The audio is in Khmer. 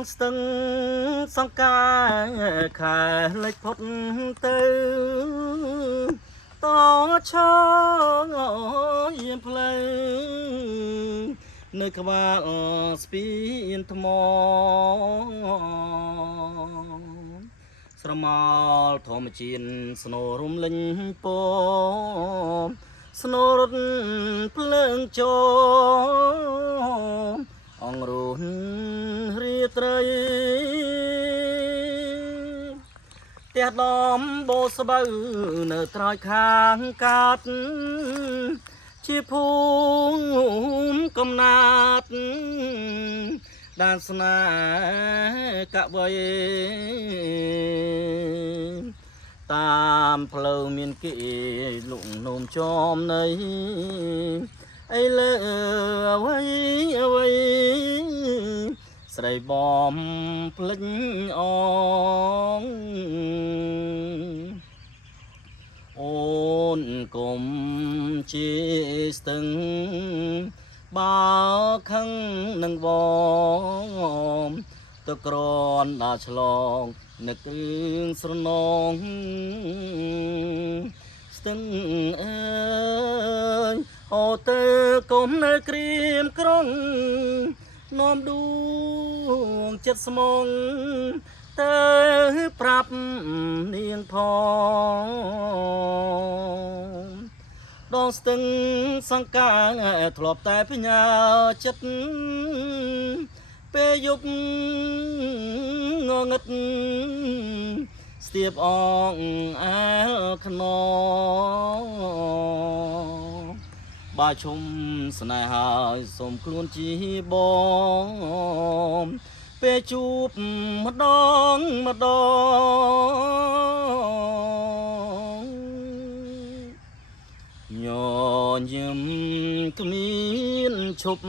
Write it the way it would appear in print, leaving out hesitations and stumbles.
ងស្ទឹងសង្ការខែលេចផុតទៅតឈងយាមផ្លូវនៅក្បាលស្ពានថ្មស្រមោលធម្មជាតិស្នូរំលេញពណ៌ស្នូររត់ភ្លើងចូលអងរុនរាត្រីផ្ទះដំបោស្បូវនៅត្រើយខាងកាត់ជាភូមិកំណាត់ដានស្នេហ៍កវីតាមផ្លូវមានគេលក់នំចំនៃអីលើអ្វីអ្វីស្រីបំភ្លេចអងអូនកុំជាស្ទឹងបើខឹងនឹងបងទៅក្រនដល់ឆ្លងនឹករឿងស្រណងស្ទឹងអើយអូទៅកុំនៅក្រៀមក្រុងនាំដួងចិត្តស្មងទៅប្រាប់នាងផងដងស្ទឹងសង្ការធ្លាប់តែផ្ញើចិត្តពេលយប់ងងឹតស្ទាបអងអែលខ្នងបើជុំស្នេហ៍ហើយសូមខ្លួនជាបងពេលជួបម្ដងម្ដងញញឹមគ្មានឈប់